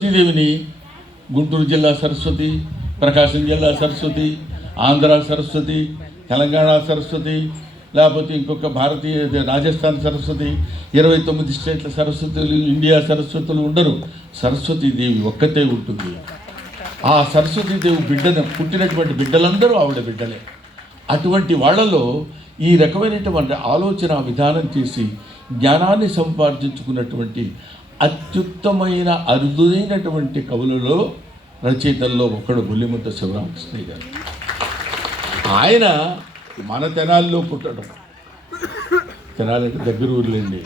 సరస్వతీదేవిని గుంటూరు జిల్లా సరస్వతి ప్రకాశం జిల్లా సరస్వతి ఆంధ్ర సరస్వతి తెలంగాణ సరస్వతి లేకపోతే ఇంకొక భారతీయ రాజస్థాన్ సరస్వతి ఇరవై తొమ్మిది స్టేట్ల సరస్వతులు ఇండియా సరస్వతులు ఉండరు. సరస్వతీదేవి ఒక్కతే ఉంటుంది. ఆ సరస్వతీదేవి బిడ్డను పుట్టినటువంటి బిడ్డలందరూ ఆవిడ బిడ్డలే. అటువంటి వాళ్ళలో ఈ రకమైనటువంటి ఆలోచన విధానం చేసి జ్ఞానాన్ని సంపాదించుకున్నటువంటి అత్యుత్తమైన అరుదైనటువంటి కవులలో రచయితల్లో ఒకడు బుల్లిముద్ద శివరామకృష్ణయ్య గారు. ఆయన మన తెనాల్లో పుట్టడం. తెనాలంటే దగ్గర ఊర్లేండి.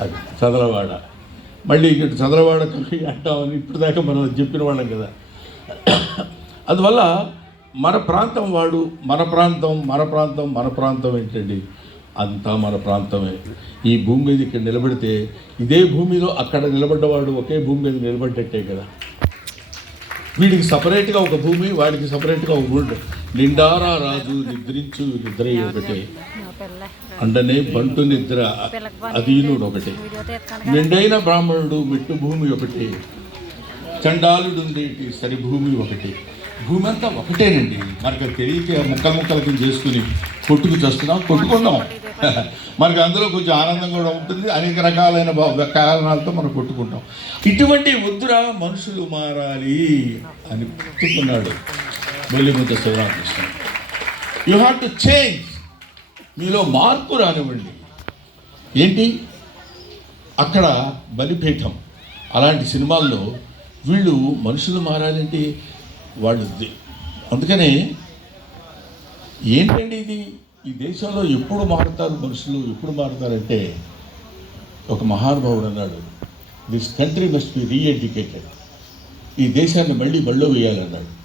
అది చదలవాడ మళ్ళీ ఇక్కడ చదలవాడ కవి అంటామని ఇప్పుడు దాకా మనం చెప్పిన వాళ్ళం కదా. అందువల్ల మన ప్రాంతం వాడు మన ప్రాంతం మన ప్రాంతం మన ప్రాంతం ఏంటండి? అంతా మన ప్రాంతమే. ఈ భూమి మీద ఇక్కడ నిలబడితే ఇదే భూమిలో అక్కడ నిలబడ్డవాడు ఒకే భూమి మీద నిలబడ్డట్టే కదా. వీడికి సపరేట్గా ఒక భూమి వాడికి సపరేట్గా ఒక భూమి నిండారా రాజు నిద్రించు నిద్ర ఒకటే. అండనే బంటు నిద్ర అధీనుడు ఒకటే నిండైన బ్రాహ్మణుడు మెట్టు భూమి ఒకటే. చండాలుడుండేటి సరి భూమి ఒకటి. భూమి అంతా ఒకటేనండి. మనకు తెలియక ముక్కలు ముక్కలకి చేసుకుని కొట్టుకు చేస్తున్నాం కొట్టుకుందాం. మనకు అందులో కొంచెం ఆనందం కూడా ఉంటుంది. అనేక రకాలైన కారణాలతో మనం కొట్టుకుంటాం. ఇటువంటి ముద్ర మనుషులు మారాలి అని చెప్పుకున్నాడు Bollimudda Sivaramakrishna. You have to change మీలో మార్పు రానివ్వండి. ఏంటి? అక్కడ బలిపీఠం. అలాంటి సినిమాల్లో వీళ్ళు మనుషులు మారాలంటే? వాళ్ళు అందుకనే ఏంటండి ఇది? ఈ దేశంలో ఎప్పుడు మారుతారు మనుషులు ఎప్పుడు మారుతారంటే ఒక మహానుభావుడు అన్నాడు this country must be reeducated ఈ దేశాన్ని మళ్ళీ బళ్ళో వేయాలన్నాడు.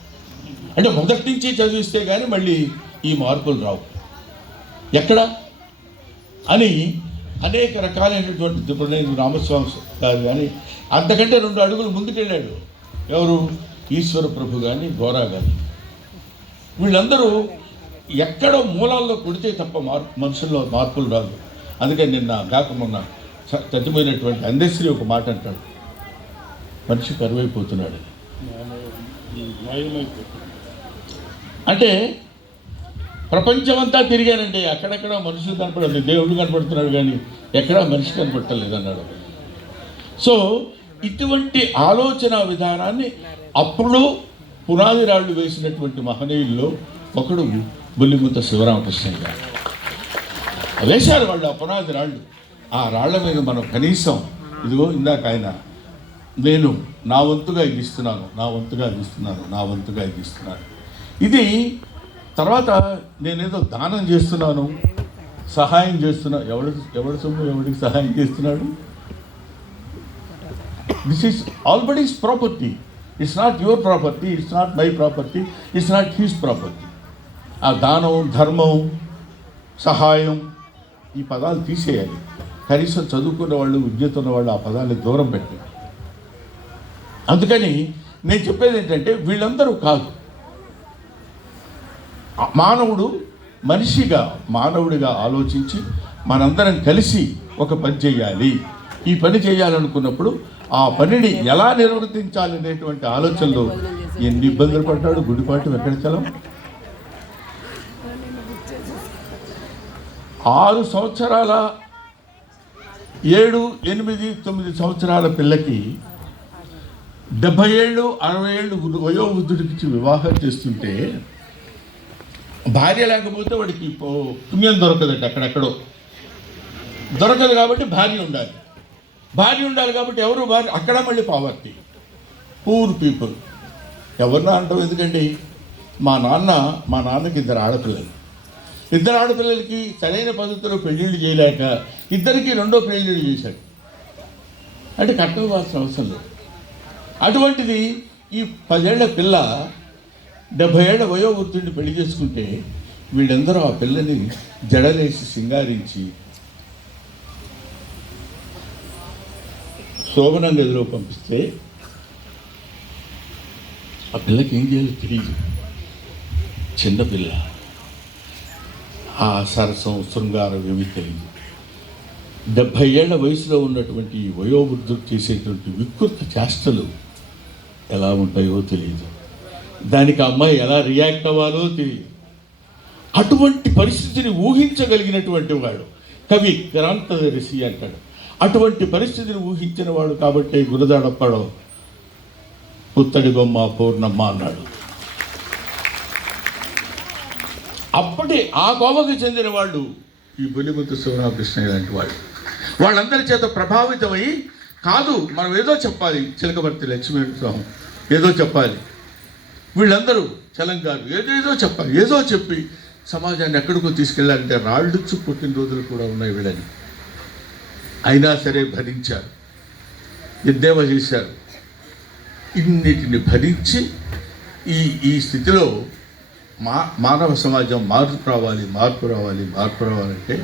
అంటే మొదటి నుంచి చదివిస్తే కానీ మళ్ళీ ఈ మార్పులు రావు. ఎక్కడ? అని అనేక రకాలైనటువంటి ఇప్పుడు నేను రామస్వామి గారు కానీ అంతకంటే రెండు అడుగులు ముందుకెళ్ళాడు. ఎవరు? ఈశ్వర ప్రభు కానీ గోరా కానీ వీళ్ళందరూ ఎక్కడో మూలాల్లో కొడితే తప్ప మార్పు మనుషుల్లో మార్పులు రాదు. అందుకని నిన్న కాక మొన్న చచ్చిపోయినటువంటి అందశ్రీ ఒక మాట అంటాడు. మనిషి కరువైపోతున్నాడు. అంటే ప్రపంచమంతా తిరిగానండి. అక్కడెక్కడ మనుషులు కనపడలేదు దేవుడు కనపడుతున్నాడు కానీ ఎక్కడా మనిషి కనపడలేదు అన్నాడు సో ఇటువంటి ఆలోచన విధానాన్ని అప్పుడు పునాది రాళ్ళు వేసినటువంటి మహనీయుల్లో ఒకడు బుల్లిముద్ద శివరామకృష్ణ గారు. వేశారు వాళ్ళు ఆ పునాది రాళ్ళు. ఆ రాళ్ళ మీద మనం కనీసం ఇదిగో ఇందాక ఆయన నేను నా వంతుగా ఇది ఇస్తున్నాను నా వంతుగా ఇది ఇస్తున్నాను నా వంతుగా ఇది ఇస్తున్నాను ఇది తర్వాత నేనేదో దానం చేస్తున్నాను సహాయం చేస్తున్నా ఎవడు ఎవడి సొమ్ము ఎవడికి సహాయం చేస్తున్నాడు? This is allbody's property it's not your property it's not my property it's not his property ఆ దానం ధర్మం సహాయం ఈ పదాలు తీసేయాలి. కనీసం చదువుకున్న వాళ్ళు విద్యతో ఉన్న వాళ్ళు ఆ పదాన్ని దూరం పెట్టారు అందుకని నేను చెప్పేది ఏంటంటే వీళ్ళందరూ కాదు. మానవుడు మనిషిగా మానవుడిగా ఆలోచించి మనందరం కలిసి ఒక పని చేయాలి. ఈ పని చేయాలనుకున్నప్పుడు ఆ పనిని ఎలా నిర్వర్తించాలి అనేటువంటి ఆలోచనలో ఎన్ని ఇబ్బందులు పడ్డాడు గుడిపాటు వెంకటచలం? ఆరు సంవత్సరాల ఏడు ఎనిమిది తొమ్మిది సంవత్సరాల పిల్లకి డెబ్భై ఏళ్ళు అరవై ఏళ్ళు వయోవృద్ధుడికి వివాహం చేస్తుంటే భార్య లేకపోతే వాడికి పుణ్యం దొరకదండి అక్కడెక్కడో. దొరకదు కాబట్టి భార్య ఉండాలి. భార్య ఉండాలి కాబట్టి ఎవరు భార్య అక్కడ మళ్ళీ పావర్టీ. Poor people. ఎవరినా అంటాం ఎందుకండి? మా నాన్న మా నాన్నకి ఇద్దరు ఆడపిల్లలు. ఇద్దరు ఆడపిల్లలకి సరైన పద్ధతిలో పెళ్ళిళ్ళు చేయలేక ఇద్దరికి రెండో పెళ్ళిళ్ళు చేశాడు. అంటే కట్టవలసిన అవసరం లేదు. అటువంటిది ఈ పదేళ్ళ పిల్ల డెబ్భై ఏళ్ళ వయోవృద్ధుడిని పెళ్ళి చేసుకుంటే వీళ్ళందరూ ఆ పిల్లని జడలేసి సింగారించి శోభన గదిలో పంపిస్తే ఆ పిల్లకి ఏం చేయాలో తెలియదు చిన్నపిల్ల ఆ సరసం శృంగారం ఏమీ తెలియదు డెబ్భై ఏళ్ళ వయసులో ఉన్నటువంటి వయోవృద్ధుడు వయోవృద్ధులు చేసేటువంటి వికృత చేష్టలు ఎలా ఉంటాయో తెలియదు. దానికి అమ్మాయి ఎలా రియాక్ట్ అవ్వాలో తెలియదు. అటువంటి పరిస్థితిని ఊహించగలిగినటువంటి వాడు కవి క్రాంతదర్శి అంటాడు. అటువంటి పరిస్థితిని ఊహించిన వాడు కాబట్టి గురదాడప్పడో పుత్తడి బొమ్మ పౌర్ణమ్మ అన్నాడు. అప్పటి ఆ కోవకు చెందిన వాళ్ళు. ఈ బొలిముత్తు శివరామకృష్ణ లాంటి వాళ్ళు. వాళ్ళందరి చేత ప్రభావితమై కాదు మనం ఏదో చెప్పాలి. చిలకపర్తి లక్ష్మీ స్వామి ఏదో చెప్పాలి. వీళ్ళందరూ చలంగారు. ఏదేదో చెప్పాలి. ఏదో చెప్పి సమాజాన్ని ఎక్కడికో తీసుకెళ్ళాలంటే రాళ్ళుచ్చు పుట్టినరోజులు కూడా ఉన్నాయి వీళ్ళని. అయినా సరే భరించారు. ఎద్దేవా చేశారు. ఇన్నిటిని భరించి ఈ ఈ స్థితిలో మా మానవ సమాజం మార్పు రావాలి మార్పు రావాలి మార్పు రావాలంటే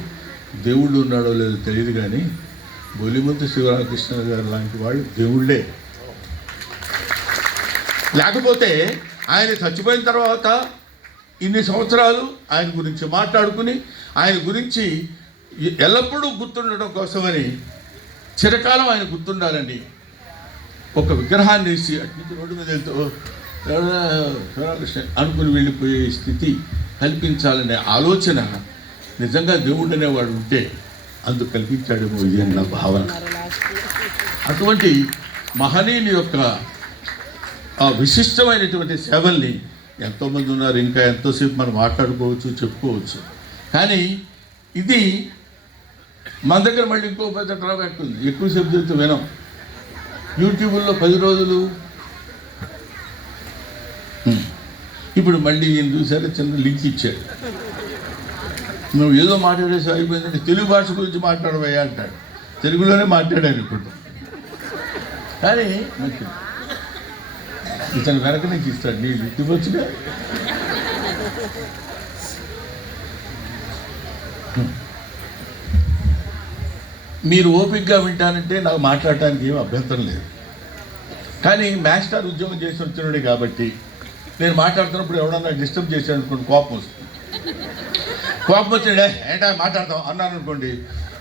దేవుళ్ళు ఉన్నాడో లేదో తెలియదు కానీ బొలిముద్దు శివరామకృష్ణ గారు లాంటి వాళ్ళు దేవుళ్ళే. లేకపోతే ఆయన చచ్చిపోయిన తర్వాత ఇన్ని సంవత్సరాలు ఆయన గురించి మాట్లాడుకుని ఆయన గురించి ఎల్లప్పుడూ గుర్తుండడం కోసమని చిరకాలం ఆయన గుర్తుండాలండి. ఒక విగ్రహాన్ని వేసి అటు నుంచి రోడ్డు మీద వెళ్తూ అనుకుని వెళ్ళిపోయే స్థితి కల్పించాలనే ఆలోచన నిజంగా దేవుడు అనేవాడు ఉంటే అందుకు కల్పించాడేమో ఇది అని నా భావన. అటువంటి మహనీయుని యొక్క ఆ విశిష్టమైనటువంటి సేవల్ని ఎంతోమంది ఉన్నారు ఇంకా ఎంతోసేపు మనం మాట్లాడుకోవచ్చు చెప్పుకోవచ్చు. కానీ ఇది మన దగ్గర మళ్ళీ ఇంకో పెద్ద డ్రాబ్యాక్ ఉంది. ఎక్కువసేపు చెప్తే వినం. యూట్యూబ్లో పది రోజులు ఇప్పుడు మళ్ళీ ఈయన చూసారా చిన్న లింక్ ఇచ్చాడు. నువ్వు ఏదో మాట్లాడేసి అయిపోయిందంటే తెలుగు భాష గురించి మాట్లాడవయ్యా అంటాడు. తెలుగులోనే మాట్లాడాను ఇప్పుడు. కానీ మంచిది ఇతను వెనక నుంచి ఇస్తాడు నీళ్ళు ఇవ్వచ్చుగా మీరు ఓపిక్గా వింటానంటే నాకు మాట్లాడటానికి ఏం అభ్యంతరం లేదు. కానీ మాస్టర్ ఉద్యోగం చేసి వచ్చినాడే కాబట్టి నేను మాట్లాడుతున్నప్పుడు ఎవడన్నా డిస్టర్బ్ చేశాను అనుకోండి కోపం వస్తుంది. కోపం వచ్చాడే ఏంటా మాట్లాడతాం అన్నాను అనుకోండి.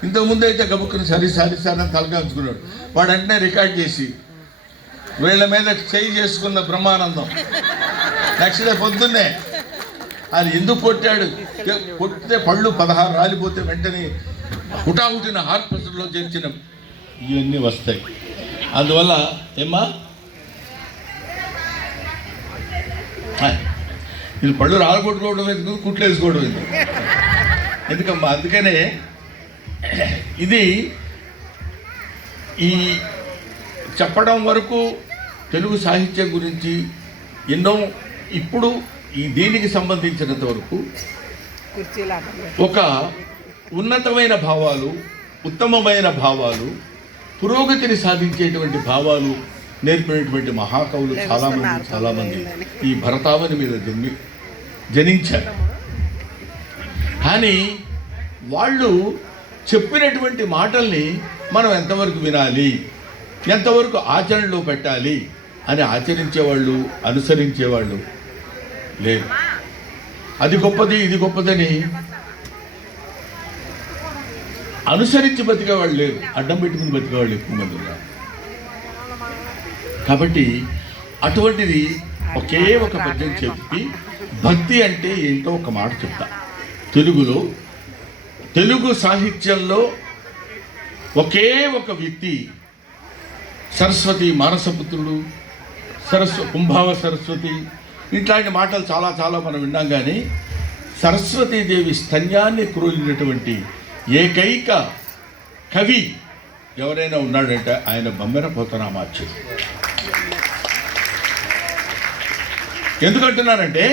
ఇంతకుముందు అయితే గబుక్కుని సరి సరి సరి అని తలగా ఉంచుకున్నాడు వాడు వెంటనే రికార్డ్ చేసి వీళ్ళ మీద చేయి చేసుకున్న బ్రహ్మానందం. నెక్స్ట్ డే పొద్దున్నే అది ఎందుకు కొట్టాడు? కొట్టితే పళ్ళు పదహారు రాలిపోతే వెంటనే హుటాహుటిన హాస్పిటల్లో చేర్చిన ఇవన్నీ వస్తాయి. అందువల్ల ఏమ్మా వీళ్ళు ఇది పళ్ళు రాలగొట్టుకోవడం ఎందుకు కుట్లు వేసుకోవడం ఎందుకు ఎందుకమ్మా? అందుకనే ఇది ఈ చెప్పడం వరకు తెలుగు సాహిత్యం గురించి ఎన్నో ఇప్పుడు ఈ దీనికి సంబంధించినంత వరకు ఒక ఉన్నతమైన భావాలు ఉత్తమమైన భావాలు పురోగతిని సాధించేటువంటి భావాలు నేర్పినటువంటి మహాకవులు చాలామంది చాలామంది ఈ భరతావని మీద జన్మి జనించారు. కానీ వాళ్ళు చెప్పినటువంటి మాటల్ని మనం ఎంతవరకు వినాలి ఎంతవరకు ఆచరణలో పెట్టాలి అని ఆచరించేవాళ్ళు అనుసరించేవాళ్ళు లేదు అది గొప్పది ఇది గొప్పదని అనుసరించి బతికేవాళ్ళు లేరు. అడ్డం పెట్టుకుని బతికేవాళ్ళు ఎక్కువ మంది ఉన్నారు. కాబట్టి అటువంటిది ఒకే ఒక పద్యం చెప్పి భక్తి అంటే ఏంటో ఒక మాట చెప్తా. తెలుగులో తెలుగు సాహిత్యంలో ఒకే ఒక వ్యక్తి సరస్వతి మానసపుత్రుడు సరస్వ కుంభావ సరస్వతి ఇట్లాంటి మాటలు చాలా చాలా మనం విన్నాం కానీ సరస్వతీదేవి స్తన్యాన్ని క్రోలినటువంటి ఏకైక కవి ఎవరైనా ఉన్నాడంటే ఆయన బొమ్మెర పోతరామాచ్యుడు ఎందుకంటున్నానంటే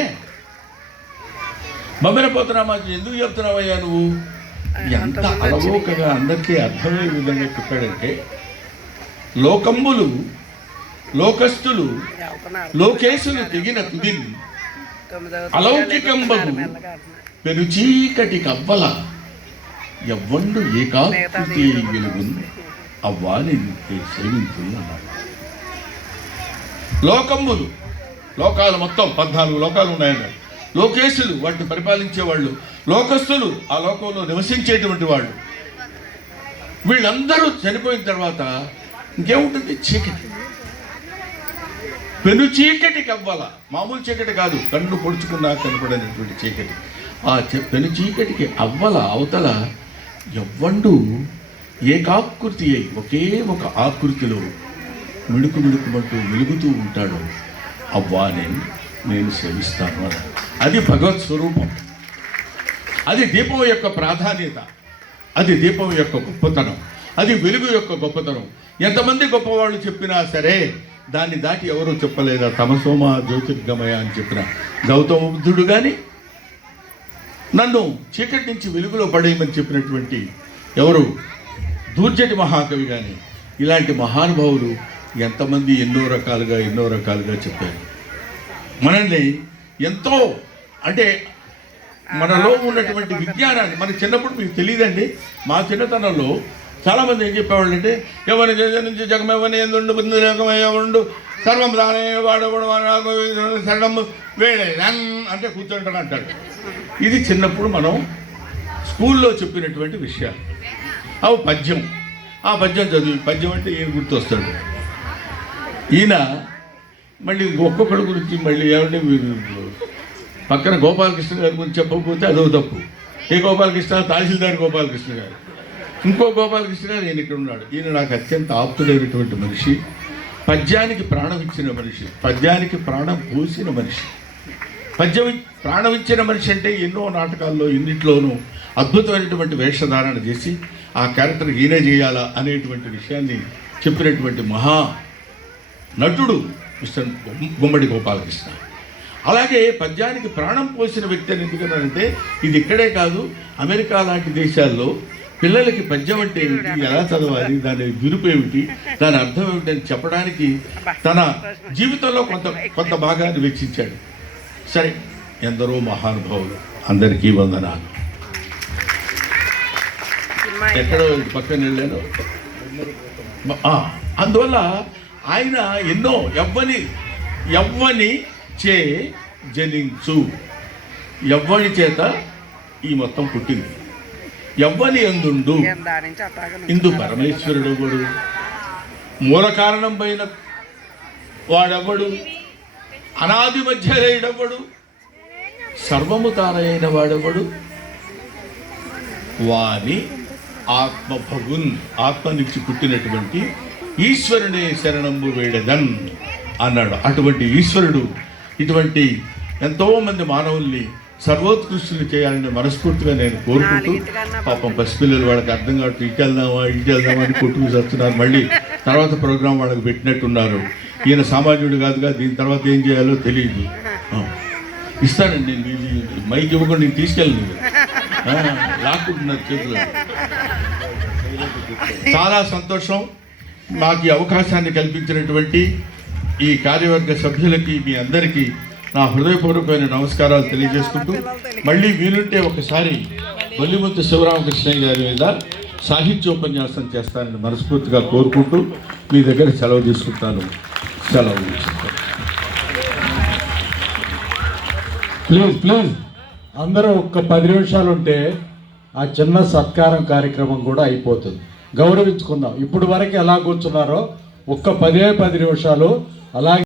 బొమ్మెర పోతరామాచ్యుడు ఎందుకు చెప్తున్నావయ్యా నువ్వు? ఎంత అలవోకగా అందరికీ అర్థమయ్యే విధంగా చెప్పాడంటే లోకంబులు లోకస్తులు లోకేశులు తెగిన తుదిని అలౌకికంబగు పెరుచీకటి కవ్వల ఎవ్వండు ఏకాకృతి వెలుగు అవ్వాలి సేవించు అన్నాడు లోకంబులు లోకాలు మొత్తం పద్నాలుగు లోకాలు ఉన్నాయన్నారు లోకేశులు వాటిని పరిపాలించేవాళ్ళు లోకస్తులు ఆ లోకంలో నివసించేటువంటి వాళ్ళు. వీళ్ళందరూ చనిపోయిన తర్వాత ఇంకేముంటుంది? చీకటి. పెను చీకటికి అవ్వాల. మామూలు చీకటి కాదు. కన్ను పొడుచుకున్నా కనపడనటువంటి చీకటి. ఆ పెను చీకటికి అవ్వల అవతల ఎవ్వండు ఏకాకృతి అయి ఒకే ఒక ఆకృతిలో మిడుకు మిడుకుమంటూ వెలుగుతూ ఉంటాడు. అవ్వా నేను నేను సేవిస్తాను అది భగవత్ స్వరూపం. అది దీపం యొక్క ప్రాధాన్యత. అది దీపం యొక్క గొప్పతనం. అది వెలుగు యొక్క గొప్పతనం. ఎంతమంది గొప్పవాళ్ళు చెప్పినా సరే దాన్ని దాటి ఎవరూ చెప్పలేదా? తమసోమ జ్యోతిర్గమయ అని చెప్పిన గౌతమ బుద్ధుడు కానీ నన్ను చీకటి నుంచి వెలుగులో పడేయమని చెప్పినటువంటి ఎవరు? దూర్జటి మహాకవి కానీ ఇలాంటి మహానుభావులు ఎంతమంది ఎన్నో రకాలుగా ఎన్నో రకాలుగా చెప్పారు. మనల్ని ఎంతో అంటే మనలో ఉన్నటువంటి విజ్ఞానాన్ని మన చిన్నప్పుడు మీకు తెలియదండి మా చిన్నతనంలో చాలామంది ఏం చెప్పేవాళ్ళు అంటే ఎవరి దేశ నుంచి జగమెవని ఎందుండు బుద్ధి జగమయ్యవుండు సర్వం దానే వాడవడు శరణం వేడే అంటే కూర్చుంటాడు అంటాడు ఇది చిన్నప్పుడు మనం స్కూల్లో చెప్పినటువంటి విషయాలు. అవి పద్యం ఆ పద్యం చదివి పద్యం అంటే ఏం గుర్తొస్తాడు ఈయన మళ్ళీ ఒక్కొక్కడి గురించి మళ్ళీ ఏమంటే మీరు పక్కన గోపాలకృష్ణ గారి గురించి చెప్పకపోతే అదో తప్పు. ఏ గోపాలకృష్ణ? తహసీల్దార్ గోపాలకృష్ణ గారు. ఇంకో గోపాలకృష్ణ గారు ఈయన ఇక్కడ ఉన్నాడు. ఈయన నాకు అత్యంత ఆప్తుడైనటువంటి మనిషి. పద్యానికి ప్రాణం ఇచ్చిన మనిషి. పద్యానికి ప్రాణం పోసిన మనిషి. పద్యం ప్రాణం ఇచ్చిన మనిషి అంటే ఎన్నో నాటకాల్లో ఇన్నిట్లోనూ అద్భుతమైనటువంటి వేషధారణ చేసి ఆ క్యారెక్టర్ ఈయనే చేయాలా అనేటువంటి విషయాన్ని చెప్పినటువంటి మహా నటుడు మిస్టర్ గుమ్- గుమ్మడి గోపాలకృష్ణ. అలాగే పద్యానికి ప్రాణం పోసిన వ్యక్తి అని ఎందుకన్నారంటే ఇది ఇక్కడే కాదు అమెరికా లాంటి దేశాల్లో పిల్లలకి పద్యం అంటే ఏమిటి ఎలా చదవాలి దాని విరుపు ఏమిటి దాని అర్థం ఏమిటి అని చెప్పడానికి తన జీవితంలో కొంత కొంత భాగాన్ని వెచ్చించాడు. సరే ఎందరో మహానుభావులు అందరికీ వందనాలు. ఎక్కడో పక్కన వెళ్ళాను. అందువల్ల ఆయన ఎన్నో ఎవ్వని ఎవ్వని చే జనించు. ఎవ్వని చేత ఈ మొత్తం పుట్టింది. ఎవ్వని ఎందుండు? ఇందు పరమేశ్వరుడు ఎవడు? మూల కారణం పైన వాడెవ్వడు అనాది మధ్యలేడెవడు సర్వము తానైన వాడెవ్వడు వాని ఆత్మభగున్ ఆత్మ నుంచి పుట్టినటువంటి ఈశ్వరునే శరణంబు వేడదన్ అన్నాడు. అటువంటి ఈశ్వరుడు ఇటువంటి ఎంతో మంది మానవుల్ని సర్వోత్కృష్టులు చేయాలని మనస్ఫూర్తిగా నేను కోరుకుంటూ పాపం పసిపిల్లలు వాళ్ళకి అర్థం కావట్లేదు ఇటు వెళ్దామా ఇటు వెళ్దామా అని కొట్టుకు వస్తున్నారు మళ్ళీ తర్వాత ప్రోగ్రాం వాళ్ళకి పెట్టినట్టున్నారు. ఈయన సామాన్యుడు కాదుగా దీని తర్వాత ఏం చేయాలో తెలియదు. ఇస్తానండి నేను మైక్ ఇవ్వకుండా నేను తీసుకెళ్ళను. లాక్కుంటున్నారు చేతులు. చాలా సంతోషం. మాకు ఈ అవకాశాన్ని కల్పించినటువంటి ఈ కార్యవర్గ సభ్యులకి మీ అందరికీ నా హృదయపూర్వకమైన నమస్కారాలు తెలియజేసుకుంటూ మళ్ళీ వీలుంటే ఒకసారి బొల్లిముత్తు శివరామకృష్ణయ్య గారి మీద సాహిత్యోపన్యాసం చేస్తానని మనస్ఫూర్తిగా కోరుకుంటూ మీ దగ్గర సెలవు తీసుకుంటాను. సెలవు తీసుకుంటాను. Please please. అందరూ ఒక్క పది నిమిషాలు ఉంటే ఆ చిన్న సత్కారం కార్యక్రమం కూడా అయిపోతుంది. గౌరవించుకుందాం. ఇప్పుడు వరకు ఎలా కూర్చున్నారో ఒక్క పదే పది నిమిషాలు. అలాగే